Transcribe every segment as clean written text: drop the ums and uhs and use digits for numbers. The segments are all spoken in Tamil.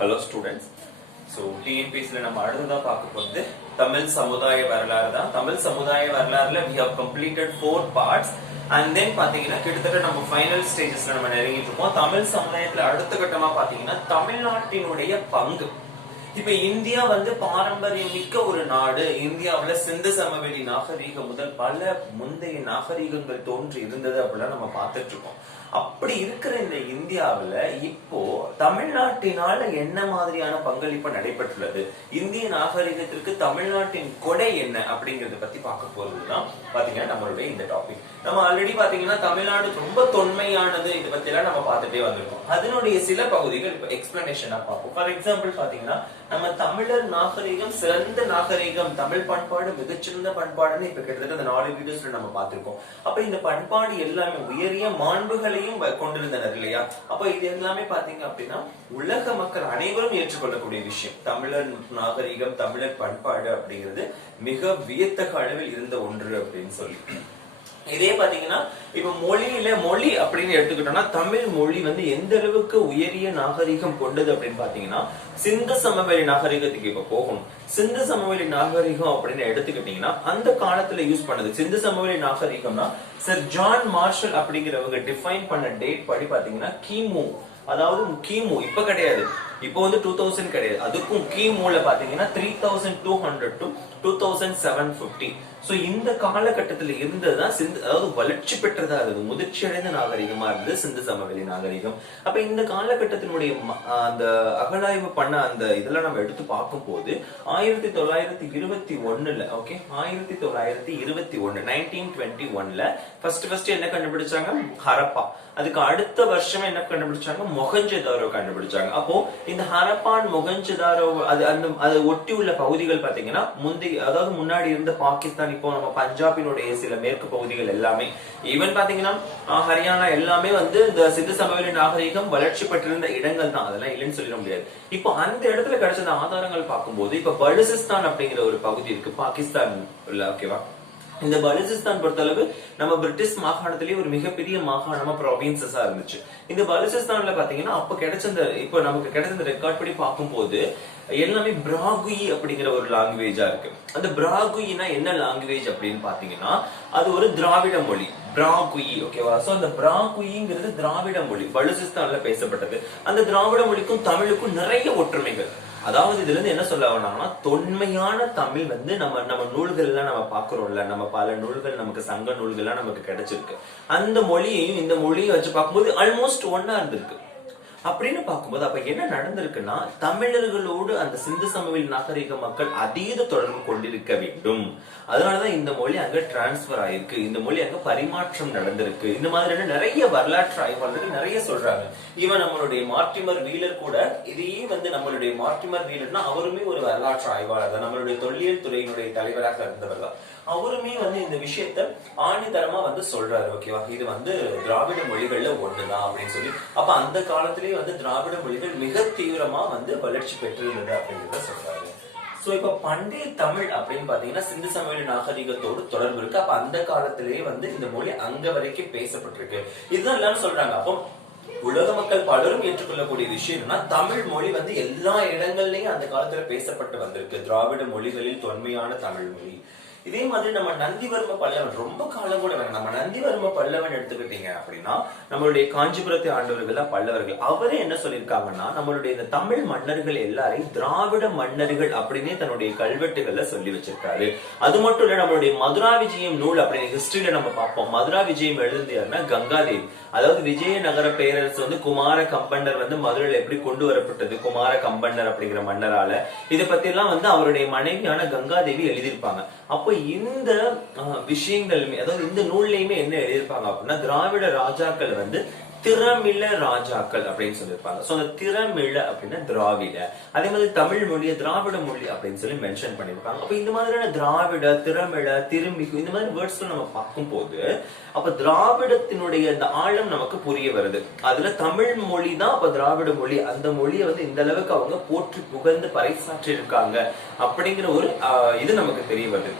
Hello students. So TNPSல நம்ம அடுத்ததா பார்க்க போறது தமிழ் சமுதாய வரலாறு தான். தமிழ் சமுதாய வரலாறுல we have completed 4 parts and then பாத்தீங்கன்னா கிட்டத்தட்ட நம்ம ஃபைனல் ஸ்டேஜஸ்ல நம்ம நெருங்கிட்டு இருக்கோம். தமிழ் சமுதாயத்துல அடுத்த கட்டமா பாத்தீங்கன்னா தமிழ்நாட்டினுடைய பங்கு. இப்ப இந்தியா பாரம்பரியம் மிக்க ஒரு நாடு. இந்தியாவுல சிந்து சமவெளி நாகரீகம் முதல் பல முந்தைய நாகரீகங்கள் தோன்றி இருந்தது அப்படிலாம் நம்ம பார்த்துட்டு இருக்கோம். அப்படி இருக்கிற இந்த இந்தியாவுல இப்போ தமிழ்நாட்டினால என்ன மாதிரியான பங்களிப்பு நடைபெற்றுள்ளது, இந்திய நாகரிகத்திற்கு தமிழ்நாட்டின் கொடை என்ன அப்படிங்கறத பத்தி பார்க்க போறதுதான் பாத்தீங்கன்னா நம்மளுடைய இந்த டாபிக். நம்ம ஆல்ரெடி பாத்தீங்கன்னா தமிழ்நாடு ரொம்ப தொன்மையானது, இதை பத்தி எல்லாம் நம்ம பார்த்துட்டே வந்திருக்கோம். அதனுடைய சில பகுதிகள் இப்ப எக்ஸ்பிளனேஷனா பார்ப்போம். ஃபார் எக்ஸாம்பிள் பாத்தீங்கன்னா நம்ம தமிழர் நாகரிகம் சிறந்த நாகரிகம், தமிழ் பண்பாடு மிகச்சிறந்த பண்பாடுன்னு இப்ப கிட்டத்தட்ட அந்த 4 வீடியோஸ்ல நம்ம பார்த்திருக்கோம். அப்ப இந்த பண்பாடு எல்லாமே உயரிய மாண்புகளையும் கொண்டிருந்தனர் இல்லையா? அப்ப இது எல்லாமே பாத்தீங்க அப்படின்னா உலக மக்கள் அனைவரும் ஏற்றுக்கொள்ளக்கூடிய விஷயம். தமிழர் நாகரிகம், தமிழர் பண்பாடு அப்படிங்கிறது மிக வியத்தக அளவில் இருந்த ஒன்று அப்படின்னு சொல்லி. இதே பாத்தீங்கன்னா இப்ப மொழி அப்படின்னு எடுத்துக்கிட்டோம்னா தமிழ் மொழி எந்த அளவுக்கு உயரிய நாகரிகம் கொண்டது அப்படின்னு பாத்தீங்கன்னா சிந்து சமவெளி நாகரிகத்துக்கு இப்ப போகணும். சிந்து சமவெளி நாகரிகம் அப்படின்னு எடுத்துக்கிட்டீங்கன்னா அந்த காலத்துல யூஸ் பண்ணது சிந்து சமவெளி நாகரிகம்னா சர் ஜான் மார்ஷல் அப்படிங்கிறவங்க டிஃபைன் பண்ண டேட் படி பாத்தீங்கன்னா கிமு, அதாவது கிமு இப்ப கிடையாது, இப்போ 2000 கிடையாது, அதுக்கும் கிமுல பாத்தீங்கன்னா 3200 to 2750. சோ இந்த காலகட்டத்தில் இருந்ததுதான் சிந்து, அதாவது வளர்ச்சி பெற்றதா இருந்தது, முதிர்ச்சி அடைந்த நாகரிகமா இருந்தது சிந்து சமவெளி நாகரிகம். அப்ப இந்த காலகட்டத்தினுடைய அந்த அகழாய்வு பண்ண அந்த இதெல்லாம் நம்ம எடுத்து பார்க்கும் போது 1921 ஓகே 1921 1921ல ஃபர்ஸ்ட் என்ன கண்டுபிடிச்சாங்க? ஹரப்பா. அதுக்கு அடுத்த வருஷமே என்ன கண்டுபிடிச்சாங்க? மொஹஞ்சதாரோ கண்டுபிடிச்சாங்க. அப்போ இந்த ஹரப்பான் மொஹஞ்சதாரோ அது ஒட்டி உள்ள பகுதிகள் பாத்தீங்கன்னா அதாவது முன்னாடி இருந்த பாகிஸ்தான், இப்போ நம்ம பஞ்சாபினுடைய சில மேற்கு பகுதிகள் எல்லாமே, ஈவன் பாத்தீங்கன்னா ஹரியானா எல்லாமே இந்த சிந்து சமவெளி நாகரிகம் வளர்ச்சி பெற்றிருந்த இடங்கள் தான், அதெல்லாம் இல்லைன்னு சொல்லிட முடியாது. இப்போ அந்த இடத்துல கிடைச்ச ஆதாரங்கள் பார்க்கும்போது இப்ப பலுசிஸ்தான் அப்படிங்கிற ஒரு பகுதி இருக்கு பாகிஸ்தான் இல்ல, ஓகேவா? இந்த பலுசிஸ்தான் பொறுத்தளவு நம்ம பிரிட்டிஷ் மாகாணத்திலேயே ஒரு மிகப்பெரிய மாகாணமா ப்ராவின்சஸா இருந்துச்சு. இந்த பலுசிஸ்தான்ல பாத்தீங்கன்னா அப்ப இப்ப நமக்கு கிடைச்ச ரெக்கார்ட் படி பார்க்கும்போது எல்லாமே பிராகுயி அப்படிங்கிற ஒரு லாங்குவேஜா இருக்கு. அந்த பிராகுயினா என்ன லாங்குவேஜ் அப்படின்னு பாத்தீங்கன்னா அது ஒரு திராவிட மொழி, பிராகுயி, ஓகேவா? சோ அந்த பிராகுயிங்கிறது திராவிட மொழி, பலுசிஸ்தான்ல பேசப்பட்டது. அந்த திராவிட மொழிக்கும் தமிழுக்கும் நிறைய ஒற்றுமைகள். அதாவது இதுல இருந்து என்ன சொல்ல வேணாம்னா தொன்மையான தமிழ் நம்ம நூல்கள்லாம் நம்ம பாக்குறோம்ல, நம்ம பல நூல்கள் நமக்கு சங்க நூல்கள்லாம் நமக்கு கிடைச்சிருக்கு. அந்த மொழியையும் இந்த மொழியை வச்சு பார்க்கும்போது ஆல்மோஸ்ட் ஒன்னா இருந்திருக்கு. அப்படின்னு பார்க்கும்போது அப்ப என்ன நடந்திருக்குன்னா தமிழர்களோடு அந்த சிந்து சமவெளி நாகரிக மக்கள் அதீத தொடர்பு கொண்டிருக்க வேண்டும். அதனாலதான் இந்த மொழி அங்க டிரான்ஸ்பர் ஆயிருக்கு, இந்த மொழி அங்க பரிமாற்றம் நடந்திருக்கு. இந்த மாதிரியான நிறைய வரலாற்று ஆய்வாளர்கள் நிறைய சொல்றாங்க. இவன் நம்மளுடைய மார்டிமர் வீலர் கூட இதையே நம்மளுடைய மார்டிமர் வீலர்னா அவருமே ஒரு வரலாற்று ஆய்வாளர் தான், நம்மளுடைய தொல்லியல் துறையினுடைய தலைவராக இருந்தவர் தான். அவருமே இந்த விஷயத்த ஆணித்தரமா சொல்றாரு, ஓகேவா? இது திராவிட மொழிகள்ல ஒண்ணுதான் அப்படின்னு சொல்லி. அப்ப அந்த காலத்திலேயே திராவிட மொழிகள் மிக தீவிரமா வளர்ச்சி பெற்றிருந்தது அப்படின்றத சொல்றாரு. சோ இப்ப பண்டைய தமிழ் அப்படின்னு பாத்தீங்கன்னா சிந்து சமவெளி நாகரிகத்தோடு தொடர்பு இருக்கு. அப்ப அந்த காலத்திலேயே இந்த மொழி அங்க வரைக்கும் பேசப்பட்டிருக்கு. இதுதான் எல்லாரும் சொல்றாங்க. அப்போ உலக மக்கள் பலரும் ஏற்றுக்கொள்ளக்கூடிய விஷயம் என்னன்னா தமிழ் மொழி எல்லா இடங்கள்லயும் அந்த காலத்துல பேசப்பட்டு வந்திருக்கு, திராவிட மொழிகளில் தொன்மையான தமிழ் மொழி. இதே மாதிரி நம்ம நந்திவர்ம பல்லவன், ரொம்ப காலம் கூட வேணும், நம்ம நந்திவர்ம பல்லவன் எடுத்துக்கிட்டீங்க அப்படின்னா நம்மளுடைய காஞ்சிபுரத்தை ஆண்டவர்கள் பல்லவர்கள். அவரே என்ன சொல்லியிருக்காங்கன்னா நம்மளுடைய இந்த தமிழ் மன்னர்கள் எல்லாரையும் திராவிட மன்னர்கள் அப்படின்னே தன்னுடைய கல்வெட்டுகள்ல சொல்லி வச்சிருக்காரு. அது மட்டும் இல்ல, நம்மளுடைய மதுரா விஜயம் நூல் அப்படின்னு ஹிஸ்டரியில நம்ம பார்ப்போம். மதுரா விஜயம் எழுதியாருன்னா கங்காதேவி, அதாவது விஜயநகர பேரரசு குமார கம்பன்னர் மதுரையில எப்படி கொண்டு வரப்பட்டது, குமார கம்பன்னர் அப்படிங்கிற மன்னரால, இதை பத்தி எல்லாம் அவருடைய மனைவியான கங்காதேவி எழுதியிருப்பாங்க. அப்போ இந்த விஷயங்களுமே, அதாவது இந்த நூல்லையுமே என்ன எழுதியிருப்பாங்க அப்படின்னா திராவிட ராஜாக்கள் திறமிழ ராஜாக்கள் அப்படின்னு சொல்லியிருப்பாங்க. சோ அந்த திறமிழ அப்படின்னா திராவிட, அதே மாதிரி தமிழ் மொழிய திராவிட மொழி அப்படின்னு சொல்லி மென்ஷன் பண்ணிருப்பாங்க. அப்ப இந்த மாதிரியான திராவிட, திறமிழ, திருமிகு இந்த மாதிரி வேர்ட்ஸ் நம்ம பார்க்கும் போது அப்ப திராவிடத்தினுடைய இந்த ஆழம் நமக்கு புரிய வருது. அதுல தமிழ் மொழி தான் அப்ப திராவிட மொழி, அந்த மொழியை இந்த அளவுக்கு அவங்க போற்றி புகழ்ந்து பறைசாற்றி இருக்காங்க அப்படிங்கிற ஒரு இது நமக்கு தெரிய வருது.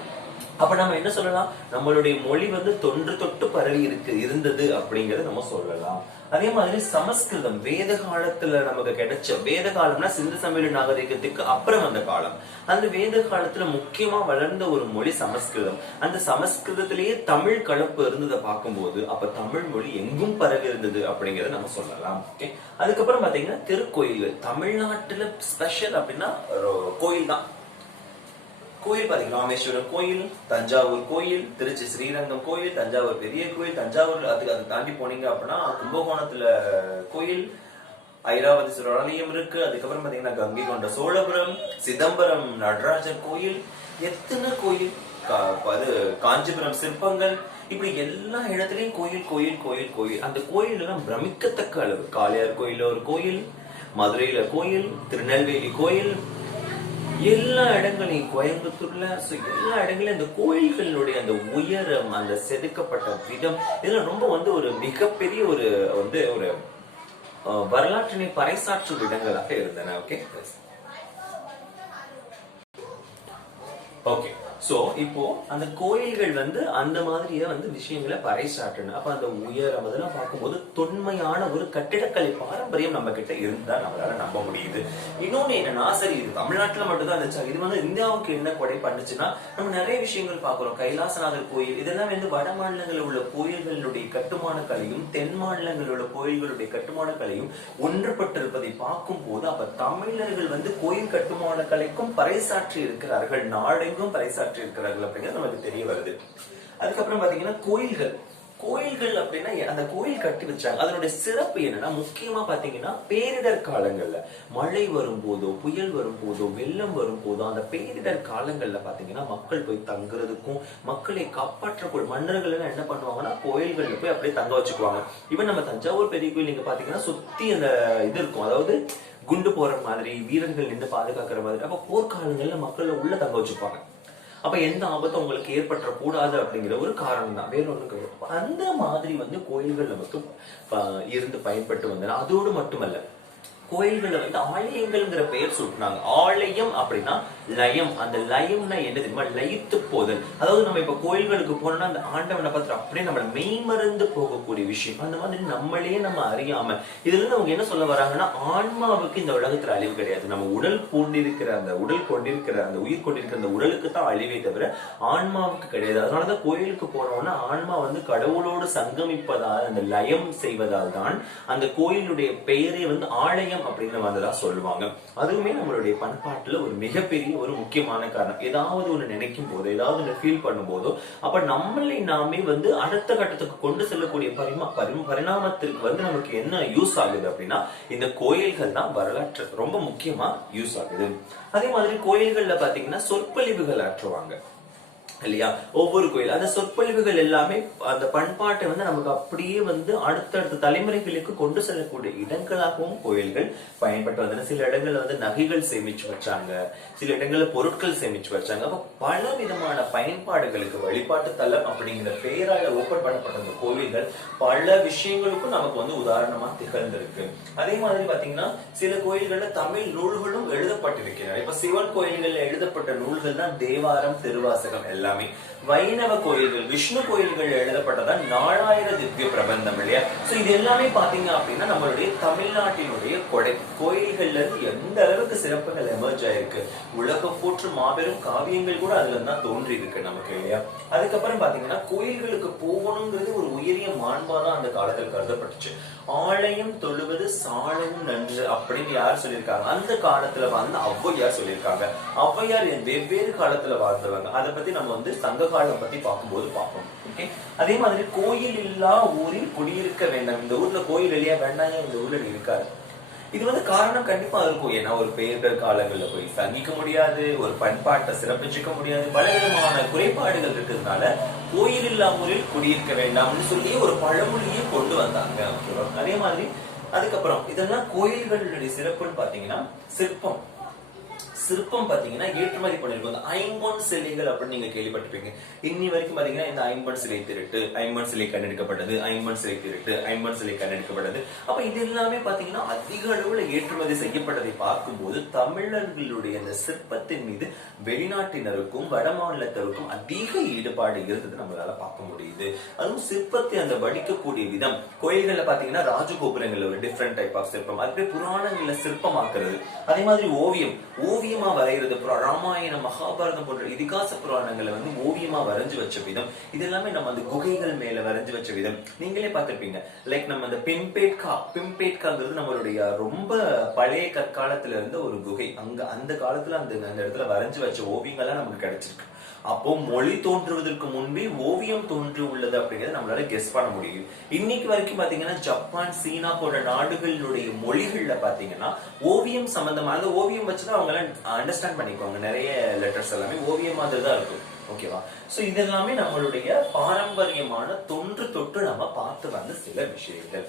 அப்ப நம்ம என்ன சொல்லலாம், நம்மளுடைய மொழி வந்து தொன்று தொட்டு பரவி இருந்தது அப்படிங்கறத நம்ம சொல்லலாம். அதே மாதிரி சமஸ்கிருதம் வேத காலத்துல நமக்கு கிடைச்ச, வேத காலம்னா சிந்து சமவெளி நாகரிகத்துக்கு அப்புறம் வந்த காலம். அந்த வேத காலத்துல முக்கியமா வளர்ந்த ஒரு மொழி சமஸ்கிருதம். அந்த சமஸ்கிருதத்திலேயே தமிழ் கலப்பு இருந்ததை பார்க்கும்போது அப்ப தமிழ் மொழி எங்கும் பரவி இருந்தது அப்படிங்கறத நம்ம சொல்லலாம். ஓகே, அதுக்கப்புறம் பாத்தீங்கன்னா திருக்கோயில்கள். தமிழ்நாட்டுல ஸ்பெஷல் அப்படின்னா கோயில் தான். கோயில் பாத்தீங்கன்னா ராமேஸ்வரம் கோயில், தஞ்சாவூர் கோயில், திருச்சி ஸ்ரீரங்கம் கோயில், தஞ்சாவூர் பெரிய கோயில், தஞ்சாவூர் அதை தாண்டி போனீங்க அப்படின்னா கும்பகோணத்துல கோயில், ஐராவதீஸ்வரர் ஆலயம் இருக்கு. அதுக்கப்புறம் பாத்தீங்கன்னா கங்கை கொண்ட சோழபுரம், சிதம்பரம் நடராஜர் கோயில், எத்தனை கோயில், காஞ்சிபுரம் சிற்பங்கள், இப்படி எல்லா இடத்துலயும் கோயில் கோயில் கோயில் கோயில். அந்த கோயில் எல்லாம் பிரமிக்கத்தக்க அளவு. காளையார் கோயில ஒரு கோயில், மதுரையில கோயில், திருநெல்வேலி கோயில், எல்லா இடங்களையும், கோயம்புத்தூர்ல எல்லா இடங்களையும் அந்த கோயில்களுடைய அந்த உயரம், அந்த செதுக்கப்பட்ட விதம், இதெல்லாம் ரொம்ப வந்து ஒரு மிகப்பெரிய ஒரு வரலாற்றினை பறைசாற்றும் இடங்களாக இருந்தன. ஓகே ஓகே சோ இப்போ அந்த கோயில்கள் வந்து அந்த மாதிரியே வந்து விஷயங்களை பறைசாற்றணும். அப்ப அந்த உயரம் அதெல்லாம் பார்க்கும்போது தொன்மையான ஒரு கட்டிடக்கலை பாரம்பரியம் நம்ம கிட்ட இருந்தா நம்மளால நம்ப முடியுது. இன்னொன்னு என்னன்னா, சரி இது தமிழ்நாட்டுல மட்டும்தான் இருந்துச்சா, இது வந்து இந்தியாவுக்கு என்ன கொடை பண்ணுச்சுன்னா, நம்ம நிறைய விஷயங்கள் பாக்குறோம். கைலாசநாதர் கோயில் இதெல்லாம் வந்து வட மாநிலங்களில் உள்ள கோயில்களுடைய கட்டுமான கலையும் தென் மாநிலங்களில் உள்ள கோயில்களுடைய கட்டுமான கலையும் ஒன்றுபட்டிருப்பதை பார்க்கும் போது அப்ப தமிழர்கள் வந்து கோயில் கட்டுமான கலைக்கும் பறைசாற்றி இருக்கிறார்கள், நாடெங்கும் பறைசாற்றி இருக்கிறார்கள் அப்படிங்கிறது நமக்கு தெரிய வருது. அதுக்கப்புறம் பாத்தீங்கன்னா கோயில்கள் அப்படின்னா அந்த கோயில் கட்டி வச்சாங்க. அதனுடைய சிறப்பு என்னன்னா, முக்கியமா பாத்தீங்கன்னா பேரிடர் காலங்கள்ல மழை வரும்போதோ, புயல் வரும்போதோ, வெள்ளம் வரும்போதோ, அந்த பேரிடர் காலங்கள்ல பாத்தீங்கன்னா மக்கள் போய் தங்குறதுக்கும், மக்களை காப்பாற்றக்கூடிய மன்னர்கள் என்ன பண்ணுவாங்கன்னா கோயில்கள்ல போய் அப்படியே தங்க வச்சுக்குவாங்க. இவன் நம்ம தஞ்சாவூர் பெரிய கோயில் நீங்க பாத்தீங்கன்னா சுத்தி அந்த இது இருக்கும், அதாவது குண்டு போற மாதிரி, வீரர்கள் நின்று பாதுகாக்கிற மாதிரி. அப்ப போர்க்காலங்கள்ல மக்கள் உள்ள தங்க வச்சுப்பாங்க. அப்ப எந்த ஆபத்தும் உங்களுக்கு ஏற்பட்ட கூடாது அப்படிங்கிற ஒரு காரணம் தான், வேற ஒண்ணு. அந்த மாதிரி வந்து கோயில்கள் நமக்கு இருந்து பயன்பட்டு வந்தன. அதோடு மட்டுமல்ல, கோயில்களை வந்து ஆலயங்கள்ங்கிற பெயர் சூட்டினாங்க. ஆலயம் அப்படின்னா லயம். அந்த லயம்னா என்ன தெரியுமா? லயித்து போதல். அதாவது நம்ம இப்ப கோயில்களுக்கு போனோம்னா அந்த ஆண்டவனை பார்த்து அப்படியே நம்ம மெய்மறந்து போகக்கூடிய விஷயம். அந்த மாதிரி நம்மளே நம்ம அறியாம இதுல அவங்க என்ன சொல்ல வராங்கன்னா, ஆன்மாவுக்கு இந்த உலகத்துல அழிவு கிடையாது. நம்ம உடல் கொண்டிருக்கிற அந்த உயிர் கொண்டிருக்கிற அந்த உடலுக்கு தான் அழிவை தவிர ஆன்மாவுக்கு கிடையாது. அதனாலதான் கோயிலுக்கு போனோம்னா ஆன்மா வந்து கடவுளோடு சங்கமிப்பதால், அந்த லயம் செய்வதால் தான் அந்த கோயிலுடைய பெயரே வந்து ஆலயம் அப்படின்னு வந்ததா சொல்லுவாங்க. அதுவுமே நம்மளுடைய பண்பாட்டுல ஒரு மிகப்பெரிய ஒரு முக்கியமான காரணம். ஏதாவது ஒண்ணு நினைக்கும் போது, ஏதாவது ஒண்ணு ஃபீல் பண்ணும் போதோ, அப்ப நம்மளை நாமே வந்து அடுத்த கட்டத்துக்கு கொண்டு செல்லக்கூடிய பரிணாமத்திற்கு வந்து நமக்கு என்ன யூஸ் ஆகுது அப்படின்னா, இந்த கோயில்கள் தான் வரலாற்று ரொம்ப முக்கியமா யூஸ் ஆகுது. அதே மாதிரி கோயில்கள்ல பாத்தீங்கன்னா சொற்பொழிவுகள் ஆற்றுவாங்க இல்லையா? ஒவ்வொரு கோயில் அந்த சொற்பொழிவுகள் எல்லாமே அந்த பண்பாட்டை வந்து நமக்கு அப்படியே வந்து அடுத்தடுத்த தலைமுறைகளுக்கு கொண்டு செல்லக்கூடிய இடங்களாகவும் கோயில்கள் பயன்பட்டு வந்தன. சில இடங்கள்ல வந்து நகைகள் சேமிச்சு வச்சாங்க, சில இடங்கள்ல பொருட்கள் சேமிச்சு வச்சாங்க. அப்ப பல விதமான பயன்பாடுகளுக்கு வழிபாட்டு தலம் அப்படிங்கிற பெயரால ஓபன் பண்ணப்பட்ட அந்த கோவில்கள் பல விஷயங்களுக்கும் நமக்கு வந்து உதாரணமா திகழ்ந்திருக்கு. அதே மாதிரி பாத்தீங்கன்னா சில கோயில்கள்ல தமிழ் நூல்களும் எழுதப்பட்டிருக்கிறார். இப்ப சிவன் கோயில்கள்ல எழுதப்பட்ட நூல்கள் தான் தேவாரம், திருவாசகம் எல்லாமே. வைணவ கோயில்கள், விஷ்ணு கோயில்கள் எழுதப்பட்டதான் 4000 திவ்ய பிரபந்தம் இல்லையா? சோ இது எல்லாமே பாத்தீங்க அப்படின்னா நம்மளுடைய தமிழ்நாட்டினுடைய கொடை. கோயில்கள்ல இருந்து எந்த அளவுக்கு சிறப்புகள் எமர்ஜ் ஆயிருக்கு, உலகம் போற்று மாபெரும் காவியங்கள் கூட அதுல தான் தோன்றி இருக்கு நமக்கு இல்லையா? அதுக்கப்புறம் பாத்தீங்கன்னா கோயில்களுக்கு போகணுங்கிறது ஒரு உயரிய மாண்பாதான் அந்த காலத்தில் கருதப்பட்டுச்சு. ஆலயம் தொழுவது சாலவும் நன்று அப்படின்னு யார் சொல்லியிருக்காங்க? அந்த காலத்துல வந்து ஔவையார் சொல்லியிருக்காங்க. ஔவையார் வெவ்வேறு காலத்துல வாழ்ந்தவங்க. அதை பத்தி நம்ம வந்து சங்க காலம் பத்தி பார்க்கும்போது பார்ப்போம். ஓகே, அதே மாதிரி கோயில் இல்லா ஊரில் குடியிருக்க வேண்டாம். இந்த ஊர்ல கோயில் இல்லையா வேண்டாம், இந்த ஊர்ல இருக்காது. இது வந்து காரணம் கண்டிப்பா இருக்கும். ஏன்னா ஒரு பேரிடர் காலங்கள்ல போய் தங்கிக்க முடியாது, ஒரு பண்பாட்டை சிறப்பிச்சுக்க முடியாது, பல விதமான குறைபாடுகள் இருக்கிறதுனால கோயில் இல்லா ஊரில் குடியிருக்க வேண்டாம்னு சொல்லி ஒரு பழமொழியை கொண்டு வந்தாங்க. அதே மாதிரி அதுக்கப்புறம் இதெல்லாம் கோயில்களுடைய சிறப்புன்னு பாத்தீங்கன்னா சிற்பம். சிற்பம் பாத்தீங்கன்னா ஏற்றுமதி பண்ணிருக்கோம். இந்த ஐம்பொன் சிலைகள் அப்படின்னு நீங்க கேள்விப்பட்டிருப்பீங்க. இன்னி வரைக்கும் பாத்தீங்கன்னா இந்த ஐம்பொன் சிலை திருட்டு, ஐம்பொன் சிலை கண்டெடுக்கப்பட்டது, ஐம்பொன் சிலை திருட்டு, ஐம்பொன் சிலை கண்டெடுக்கப்பட்டது. அப்ப இது எல்லாமே பாத்தீங்கன்னா அதிக அளவுல ஏற்றுமதி செய்யப்பட்டதை பார்க்கும்போது தமிழர்களுடைய இந்த சிற்பத்தின் மீது வெளிநாட்டினருக்கும் வட மாநிலத்திற்கும் அதிக ஈடுபாடு இருந்தது நம்மளால பார்க்க முடியுது. அதுவும் சிற்பத்தை அந்த வடிக்கக்கூடிய விதம், கோயில்கள்ல பாத்தீங்கன்னா ராஜகோபுரங்கள்ல ஒரு டிஃப்ரெண்ட் டைப் ஆஃப் சிற்பம், அதுவே புராணங்கள்ல சிற்பமாக்குறது, அதே மாதிரி ஓவியமா வரைகிறது, ராமாயணம் மகாபாரதம் போன்ற இதிகாச புராணங்களை வந்து ஓவியமா வரைஞ்சு வச்ச விதம், இது எல்லாமே நம்ம அந்த குகைகள் மேல வரைஞ்சு வச்ச விதம் நீங்களே பார்த்திருப்பீங்க. லைக் நம்ம அந்த பிம்பேட்காங்கிறது நம்மளுடைய ரொம்ப பழைய கற்காலத்துல இருந்த ஒரு குகை. அங்க அந்த காலத்துல அந்த இடத்துல வரைஞ்சு வச்ச ஓவியங்கள்லாம் நமக்கு கிடைச்சிருக்கு. அப்போ மொழி தோன்றுவதற்கு முன்பே ஓவியம் தோன்றி உள்ளது அப்படிங்கறத நம்மளால கெஸ் பண்ண முடியும். இன்னைக்கு வரைக்கும் பாத்தீங்கன்னா ஜப்பான், சீனா போன்ற நாடுகளுடைய மொழிகள்ல பாத்தீங்கன்னா ஓவியம் சம்பந்தமா அந்த ஓவியம் வச்சுதான் அவங்க அண்டர்ஸ்டாண்ட் பண்ணிக்குவாங்க. நிறைய லெட்டர்ஸ் எல்லாமே ஓவியம் மாதிரி தான் இருக்கும். ஓகேவா? சோ இதெல்லாமே நம்மளுடைய பாரம்பரியமான தொன்று தொட்டு நம்ம பார்த்து வந்த சில விஷயங்கள்.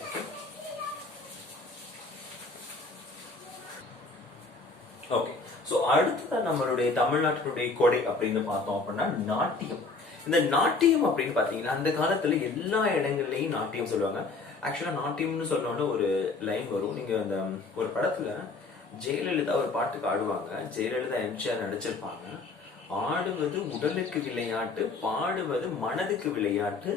ஓகே, சோ அடுத்ததான் நம்மளுடைய தமிழ்நாட்டினுடைய கொடை அப்படின்னு பார்த்தோம் அப்படின்னா நாட்டியம். இந்த நாட்டியம் அப்படின்னு பாத்தீங்கன்னா அந்த காலத்துல எல்லா இடங்கள்லயும் நாட்டியம் சொல்லுவாங்க. ஆக்சுவலா நாட்டியம்னு சொன்னோன்னு ஒரு லைன் வரும். நீங்க அந்த ஒரு படத்துல ஜெயலலிதா ஒரு பாட்டுக்கு ஆடுவாங்க. ஜெயலலிதா எம்ஜிஆர் நடிச்சிருப்பாங்க. ஆடுவது உடலுக்கு விளையாட்டு, பாடுவது மனதுக்கு விளையாட்டு,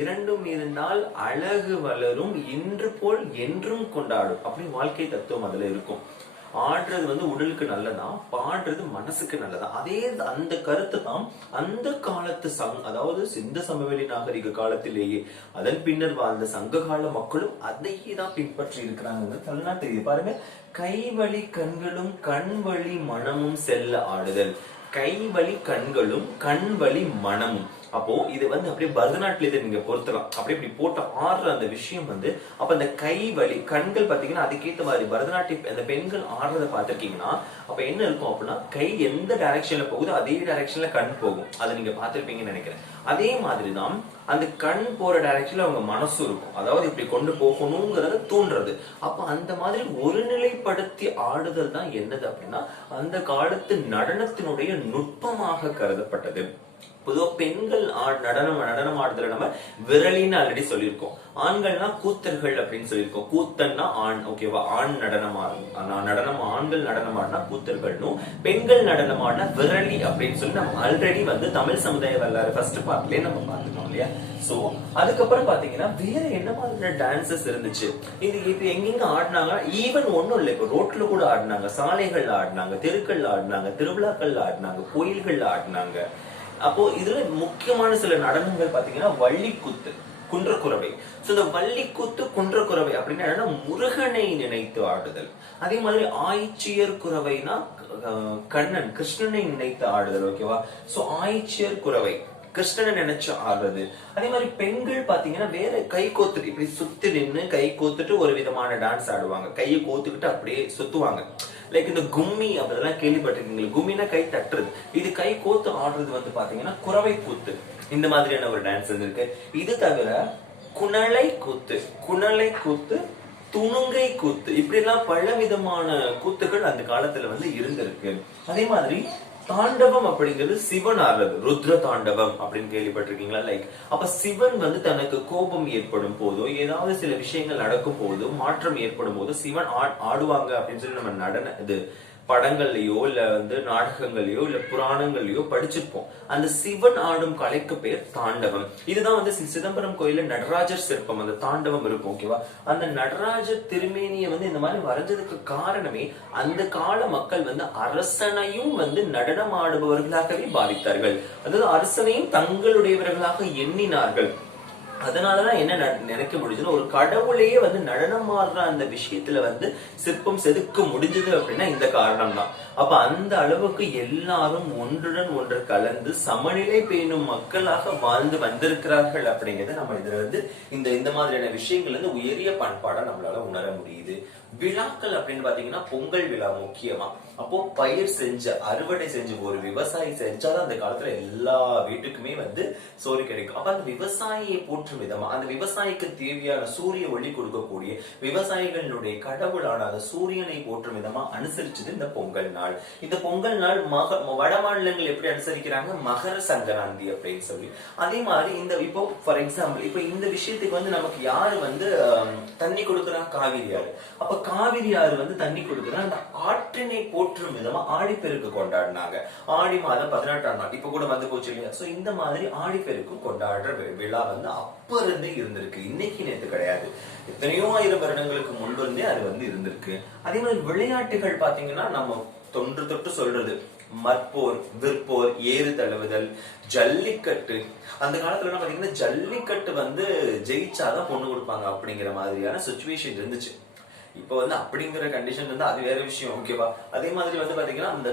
இரண்டும் இருந்தால் அழகு வளரும், இன்று போல் என்றும் கொண்டாடும் அப்படின்னு வாழ்க்கை தத்துவம் அதுல இருக்கும். ஆடுறது வந்து உடலுக்கு நல்லதான், பாடுறது மனசுக்கு நல்லதான். அதே அந்த கருத்து தான் அந்த காலத்து அதாவது சிந்த சமவெளி நாகரிக காலத்திலேயே அதன் பின்னர் வாழ்ந்த சங்க கால மக்களும் அதையே தான் பின்பற்றி இருக்கிறாங்க. நல்லா தெரியுது பாருங்க. கைவழி கண்களும் கண்வழி மனமும் செல்ல ஆடுதல், கைவழி கண்களும் கண்வழி மனமும். அப்போ இது வந்து அப்படியே பரதநாட்டியத்தை நீங்க பொறுத்தலாம். அப்படியே இப்படி போட்ட ஆடுற அந்த விஷயம் வந்து அப்ப அந்த கை வலி கண்கள் பாத்தீங்கன்னா அதுக்கேற்ற மாதிரி பரதநாட்டியம் அந்த பெண்கள் ஆடுறத பாத்திருக்கீங்கன்னா அப்ப என்ன இருக்கும் அப்படின்னா கை எந்த டைரக்ஷன்ல போகுதோ அதே டைரக்ஷன்ல கண் போகும். அதை நீங்க பாத்திருப்பீங்கன்னு நினைக்கிறேன். அதே மாதிரிதான் அந்த கண் போற டைரக்ஷன்ல அவங்க மனசு இருக்கும். அதாவது இப்படி கொண்டு போகணுங்கிறத தூண்டுறது. அப்ப அந்த மாதிரி ஒருநிலைப்படுத்தி ஆடுதல் தான் என்னது அப்படின்னா அந்த காலத்து நடனத்தினுடைய நுட்பமாக கருதப்பட்டது. பொதுவா பெண்கள் நடனம் ஆடுதல நம்ம விரலின்னு ஆல்ரெடி சொல்லியிருக்கோம். ஆண்கள்னா கூத்தர்கள் அப்படின்னு சொல்லியிருக்கோம். கூத்தன்னா ஆண். ஓகேவா? ஆண் நடனம் ஆண்கள் நடனம் ஆடினா கூத்தர்கள்னும், பெண்கள் நடனம் ஆடினா விரலி அப்படின்னு சொல்லி நம்ம ஆல்ரெடி வந்து தமிழ் சமுதாய வரலாறு ஃபர்ஸ்ட் பார்ட்லயே நம்ம பார்த்துட்டோம் இல்லையா? சோ அதுக்கப்புறம் பாத்தீங்கன்னா வேற என்ன மாதிரியான டான்சஸ் இருந்துச்சு, இது எங்கெங்க ஆடினாங்க? ஈவன் ஒண்ணும் இல்லை, இப்ப ரோட்ல கூட ஆடினாங்க, சாலைகள்ல ஆடினாங்க, தெருக்கள்ல ஆடினாங்க, திருவிழாக்கள்ல ஆடினாங்க, கோயில்கள்ல ஆடினாங்க. அப்போ இதுல முக்கியமான சில நடனங்கள் பாத்தீங்கன்னா வள்ளிக்கூத்து, குன்றக்குறவை. சோ இந்த வள்ளிக்கூத்து குன்றக்குறவை அப்படின்னா முருகனை நினைத்து ஆடுதல். அதே மாதிரி ஆய்ச்சியர் குறவைனா கண்ணன் கிருஷ்ணனை நினைத்து ஆடுதல். ஓகேவா? சோ ஆய்ச்சியர் குறவை கிருஷ்ணனை நினைச்சு ஆடுறது. அதே மாதிரி பெண்கள் பாத்தீங்கன்னா வேற கை கோத்துட்டு இப்படி சுத்தி நின்று கை கோத்துட்டு ஒரு விதமான டான்ஸ் ஆடுவாங்க. கையை கோத்துக்கிட்டு அப்படியே சுத்துவாங்க. லைக் இந்த கும்மி அப்படிலாம் கேள்விப்பட்டிருக்கீங்க. கும்மினா கை தட்டுறது. இது கை கோத்து ஆடுறது வந்து பாத்தீங்கன்னா குறவை கூத்து. இந்த மாதிரியான ஒரு டான்ஸ் இருக்கு. இது தவிர குணலை கூத்து, துணுங்கை கூத்து, இப்படி எல்லாம் பல விதமான கூத்துகள் அந்த காலத்துல வந்து இருந்திருக்கு. அதே மாதிரி தாண்டவம் அப்படிங்கிறது சிவன் ஆடுறது, ருத்ர தாண்டவம் அப்படின்னு கேள்விப்பட்டிருக்கீங்களா? லைக் அப்ப சிவன் வந்து தனக்கு கோபம் ஏற்படும் போதோ ஏதாவது சில விஷயங்கள் நடக்கும் போதோ மாற்றம் ஏற்படும் போதோ சிவன் ஆடுவாங்க அப்படின்னு சொல்லி நம்ம நடன இது படங்கள்லயோ இல்ல வந்து நாடகங்கள்லயோ இல்ல புராணங்கள்லயோ படிச்சிருப்போம். அந்த சிவன் ஆடும் கலைக்கு பேர் தாண்டவம். இதுதான் வந்து சிதம்பரம் கோயில நடராஜர் சிற்பம், அந்த தாண்டவம் இருக்கும். ஓகேவா? அந்த நடராஜர் திருமேனியை வந்து இந்த மாதிரி வரைஞ்சதுக்கு காரணமே அந்த கால மக்கள் வந்து அரசனையும் வந்து நடனம் ஆடுபவர்களாகவே பாதித்தார்கள். அதாவது அரசனையும் தங்களுடையவர்களாக எண்ணினார்கள். அதனாலதான் என்ன நினைக்க முடிஞ்சதுன்னா ஒரு கடவுளையே வந்து நடனம் ஆடுற அந்த விஷயத்துல வந்து சிற்பம் செதுக்க முடிஞ்சது அப்படின்னா இந்த காரணம் தான். அப்ப அந்த அளவுக்கு எல்லாரும் ஒன்றுடன் ஒன்று கலந்து சமநிலை பேணும் மக்களாக வாழ்ந்து வந்திருக்கிறார்கள் அப்படிங்கறத நம்ம இதுல வந்து இந்த மாதிரியான விஷயங்கள் வந்து உயரிய பண்பாடா நம்மளால உணர முடியுது. விழாக்கள் அப்படின்னு பாத்தீங்கன்னா பொங்கல் விழா முக்கியமா. அப்போ பயிர் செஞ்ச அறுவடை செஞ்ச ஒரு விவசாயி செஞ்சாதான் அந்த காலத்துல எல்லா வீட்டுக்குமே வந்து சோறு கிடைக்கும். அப்ப அந்த விவசாயியை போற்றும் விதமா, அந்த விவசாயிக்கு தேவையான சூரிய ஒளி கொடுக்கக்கூடிய விவசாயிகளுடைய கடவுளான அந்த சூரியனை போற்றும் விதமா அனுசரிச்சது இந்த பொங்கல் நாள். இந்த பொங்கல் நாள் வட மாநிலங்கள் எப்படி அனுசரிக்கிறாங்க, மகர சங்கராந்தி அப்படின்னு சொல்லி. அதே மாதிரி இந்த இப்போ ஃபார் எக்ஸாம்பிள் இப்ப இந்த விஷயத்துக்கு வந்து நமக்கு யாரு வந்து தண்ணி கொடுக்குறா, காவிரி ஆறு. அப்ப காவிரி ஆறு வந்து தண்ணி கொடுக்குறா, அந்த ஆற்றினை போற்றும் விதமா ஆடிப்பெருக்கு கொண்டாடினாங்க. ஆடி மாதம் 18ஆம் நாள் இப்ப கூட வந்து போச்சு இல்லையா. சோ இந்த மாதிரி ஆடிப்பெருக்கு கொண்டாடுற விழா வந்து அப்ப இருந்தே இருந்திருக்கு, இன்னைக்கு நேத்து கிடையாது. எத்தனையோ ஆயிரம் வருடங்களுக்கு முன்பு இருந்தே அது வந்து இருந்திருக்கு. அதே மாதிரி விளையாட்டுகள் பாத்தீங்கன்னா நம்ம தொன்று தொட்டு சொல்றது மற்போர், விற்போர், ஏறு தழுவுதல், ஜல்லிக்கட்டு. அந்த காலத்துல பாத்தீங்கன்னா ஜல்லிக்கட்டு வந்து ஜெயிச்சாதான் பொண்ணு கொடுப்பாங்க அப்படிங்கிற மாதிரியான சிச்சுவேஷன் இருந்துச்சு. இப்ப வந்து அப்படிங்கிற கண்டிஷன் இருந்தா அது வேற விஷயம், ஓகேவா. அதே மாதிரி வந்து பாத்தீங்கன்னா அந்த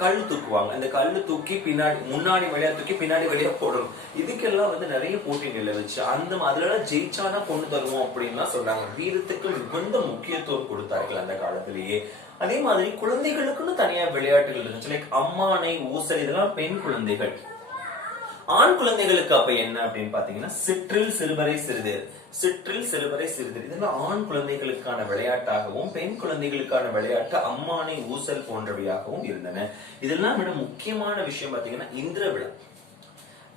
கல் தூக்குவாங்க, அந்த கல்லு தூக்கி பின்னாடி முன்னாடி வழியா தூக்கி பின்னாடி வழியா போடணும். இதுக்கெல்லாம் வந்து நிறைய போட்டிகளை வச்சு அந்த அதுல ஜெயிச்சாதான் பொண்ணு தருவோம் அப்படின்னு சொல்றாங்க. வீரத்துக்கு மிகுந்த முக்கியத்துவம் கொடுத்தார்கள் அந்த காலத்திலேயே. அதே மாதிரி குழந்தைகளுக்குன்னு தனியா விளையாட்டுகள் இருந்துச்சு, லைக் அம்மானை, ஊசல், இதெல்லாம் பெண் குழந்தைகள். ஆண் குழந்தைகளுக்கு அப்ப என்ன அப்படின்னு பாத்தீங்கன்னா சிற்றில் சிறுவரை சிறிதேர், சிற்றில் சிறுவரை சிறிதேர், இதெல்லாம் ஆண் குழந்தைகளுக்கான விளையாட்டாகவும் பெண் குழந்தைகளுக்கான விளையாட்டு அம்மானை, ஊசல் போன்றவையாகவும் இருந்தன. இதெல்லாம் விட முக்கியமான விஷயம் பாத்தீங்கன்னா இந்திர விழா.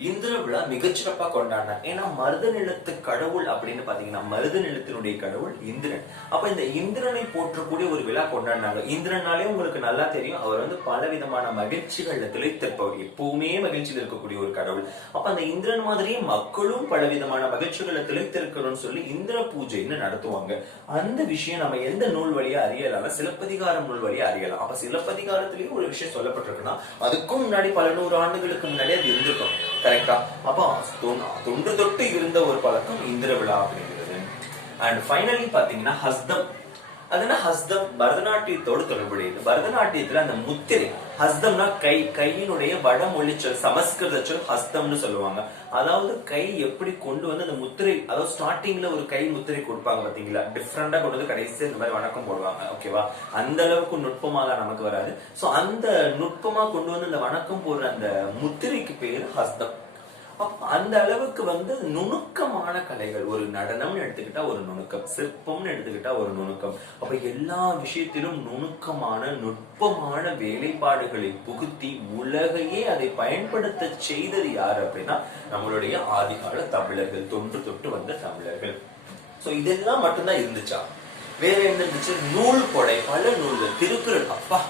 இந்திர விழா மிகச்சிறப்பா கொண்டாடினார். ஏன்னா மருத நிலத்து கடவுள் அப்படின்னு பாத்தீங்கன்னா மருத நிலத்தினுடைய கடவுள் இந்திரன். அப்ப இந்த இந்திரனை போற்றக்கூடிய ஒரு விழா கொண்டாடினாங்க. இந்திரனாலே உங்களுக்கு நல்லா தெரியும், அவர் வந்து பல விதமான மகிழ்ச்சிகள்ல திளைத்திருப்பவர், எப்பவுமே மகிழ்ச்சியில் இருக்கக்கூடிய ஒரு கடவுள். அப்ப அந்த இந்திரன் மாதிரியே மக்களும் பல விதமான மகிழ்ச்சிகள்ல திளைத்திருக்கணும்னு சொல்லி இந்திர பூஜைன்னு நடத்துவாங்க. அந்த விஷயம் நம்ம எந்த நூல் வழியா அறியலாம், சிலப்பதிகாரம் நூல் வழியா அறியலாம். அப்ப சிலப்பதிகாரத்திலேயும் ஒரு விஷயம் சொல்லப்பட்டிருக்குன்னா அதுக்கும் முன்னாடி பல 100 ஆண்டுகளுக்கு முன்னாடி அது இருந்திருக்கும், கரெக்டா. அப்ப தொன்று தொட்டு இருந்த ஒரு பழக்கம் இந்திர விழா அப்படிங்கிறது. அண்ட் ஃபைனலி பாத்தீங்கன்னா ஹஸ்தம். அதுனா ஹஸ்தம் பரதநாட்டியத்தோடு தொடர்புடையது. பரதநாட்டியத்துல அந்த முத்திரை, ஹஸ்தம்னா கை, கையினுடைய வடமொழி சொல், சமஸ்கிருத சொல் ஹஸ்தம்னு சொல்லுவாங்க. அதாவது கை எப்படி கொண்டு வந்து அந்த முத்திரை, அதாவது ஸ்டார்டிங்ல ஒரு கை முத்திரை கொடுப்பாங்க பாத்தீங்களா, டிஃப்ரெண்டா கொண்டு வந்து கடைசி இந்த மாதிரி வணக்கம் போடுவாங்க, ஓகேவா. அந்த அளவுக்கு நுட்பமாக நமக்கு வராது. சோ அந்த நுட்பமா கொண்டு வந்து அந்த வணக்கம் போடுற அந்த முத்திரைக்கு பேரு ஹஸ்தம். அந்த அளவுக்கு வந்து நுணுக்கமான கலைகள். ஒரு நடனம் எடுத்துக்கிட்டா ஒரு நுணுக்கம், சிற்பம்னு எடுத்துக்கிட்டா ஒரு நுணுக்கம். அப்ப எல்லா விஷயத்திலும் நுணுக்கமான நுட்பமான வேலைப்பாடுகளை புகுத்தி உலகையே அதை பயன்படுத்த செய்தது யாரு அப்படின்னா நம்மளுடைய ஆதிகால தமிழர்கள், தொன்று தொட்டு வந்த தமிழர்கள். சோ இதெல்லாம் மட்டும்தான் இருந்துச்சா? வேற என்ன இருந்துச்சு? நூல் கொடை, பல நூல்கள், திருக்குறள். அப்பா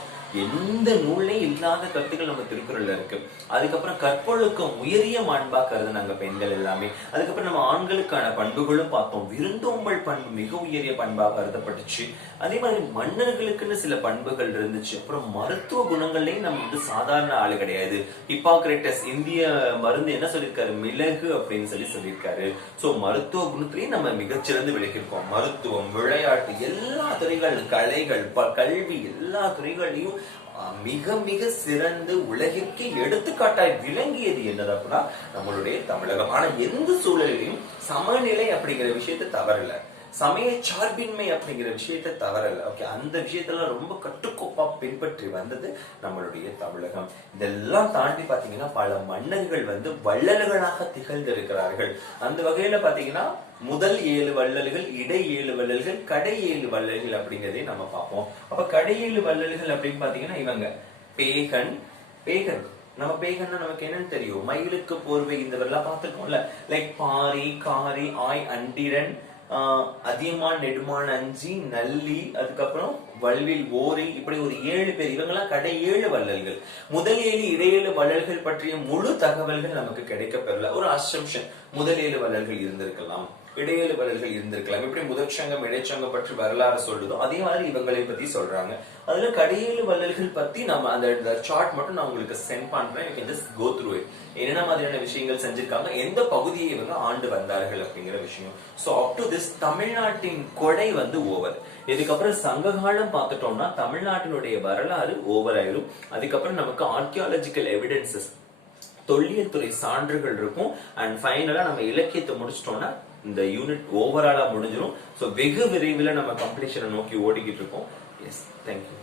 எந்த நூல்லையும் இல்லாத கருத்துக்கள் நம்ம திருக்குறள்ல இருக்கு. அதுக்கப்புறம் கற்பொழுக்கம் உயரிய மாண்பா கருதுனாங்க பெண்கள் எல்லாமே. அதுக்கப்புறம் நம்ம ஆண்களுக்கான பண்புகளும் பார்த்தோம். விருந்தோம்பல் பண்பு மிக உயரிய பண்பா கருதப்பட்டுச்சு. அதே மாதிரி மன்னர்களுக்குன்னு சில பண்புகள் இருந்துச்சு. அப்புறம் மருத்துவ குணங்கள்லயும் நம்ம வந்து சாதாரண ஆளு கிடையாது. ஹிப்பாக்ரேட்டஸ் இந்திய மருந்து என்ன சொல்லியிருக்காரு, மிளகு அப்படின்னு சொல்லியிருக்காரு. சோ மருத்துவ குணத்திலையும் நம்ம மிகச்சிறந்து விளக்கியிருக்கோம். மருத்துவம், விளையாட்டு, எல்லா துறைகள், கலைகள், கல்வி, எல்லா துறைகளையும் மிக மிக சிறந்து உலகிற்கு எடுத்துக்காட்டாய் விளங்கியது என்னது அப்படின்னா நம்மளுடைய தமிழகம். ஆனா எந்த சூழலிலையும் சமநிலை அப்படிங்கிற விஷயத்தை தவறல, சமய சார்பின்மை அப்படிங்கிற விஷயத்த தவறல, ஓகே. அந்த விஷயத்தெல்லாம் ரொம்ப கட்டுக்கோப்பா பின்பற்றி வந்தது நம்மளுடைய தமிழகம். இதெல்லாம் தாண்டி பாத்தீங்கன்னா பல மன்னர்கள் வந்து வள்ளல்களாக திகழ்ந்திருக்கிறார்கள். அந்த வகையில பாத்தீங்கன்னா முதல் 7 வள்ளல்கள், இடை 7 வள்ளல்கள், கடை 7 வள்ளல்கள் அப்படிங்கறதே நம்ம பார்ப்போம். அப்ப கடை 7 வள்ளல்கள் அப்படின்னு பாத்தீங்கன்னா இவங்க பேகன். பேகன் நம்ம பேகன்னா நமக்கு என்னன்னு தெரியும், மயிலுக்கு போர்வை, இந்த எல்லாம் பார்த்திருக்கோம்ல. லைக் பாரி, காரி, ஆய், அண்டிரன், அதியமான், நெடுமான், அஞ்சி, நல்லி, அதுக்கப்புறம் வல்வில், ஓரி, இப்படி ஒரு 7 பேர். இவங்கெல்லாம் கடை 7 வள்ளல்கள். முதல் 7 இடை 7 வள்ளல்கள் பற்றிய முழு தகவல்கள் நமக்கு கிடைக்க பெறல. ஒரு அசம்ஷன், முதல் 7 வள்ளல்கள் இருந்திருக்கலாம், இடையேழு வள்ளல்கள் இருந்திருக்கலாம். எப்படி முதற்சங்கம் இடைச்சங்கம் பற்றி வரலாறு சொல்லுதோ அதே மாதிரி இவங்களை பத்தி சொல்றாங்க. அதுல கடையேழு வள்ளல்கள் பத்தி நம்ம அந்த சார்ட் மட்டும் நான் உங்களுக்கு சென்ட் பண்றேன். you can just go through it. என்னென்ன மாதிரியான விஷயங்கள் செஞ்சிருக்காங்க, எந்த பகுதியை இவங்க ஆண்டு வந்தார்கள் அப்படிங்கிற விஷயம். சோ அப் டு திஸ் தமிழ்நாட்டின் கொடை வந்து ஓவர். இதுக்கப்புறம் சங்ககாலம் பார்த்துட்டோம்னா தமிழ்நாட்டினுடைய வரலாறு ஓவர் ஆயிரும். அதுக்கப்புறம் நமக்கு ஆர்கியாலஜிக்கல் எவிடன்சஸ், தொல்லியல் துறை சான்றுகள் இருக்கும். அண்ட் ஃபைனலா நம்ம இலக்கியத்தை முடிச்சிட்டோம்னா இந்த யூனிட் ஓவராலா முடிஞ்சிடும். சோ வெகு விரைவில் நம்ம கம்ப்ளீஷனை நோக்கி ஓடிக்கிட்டு இருக்கோம். Yes, thank you.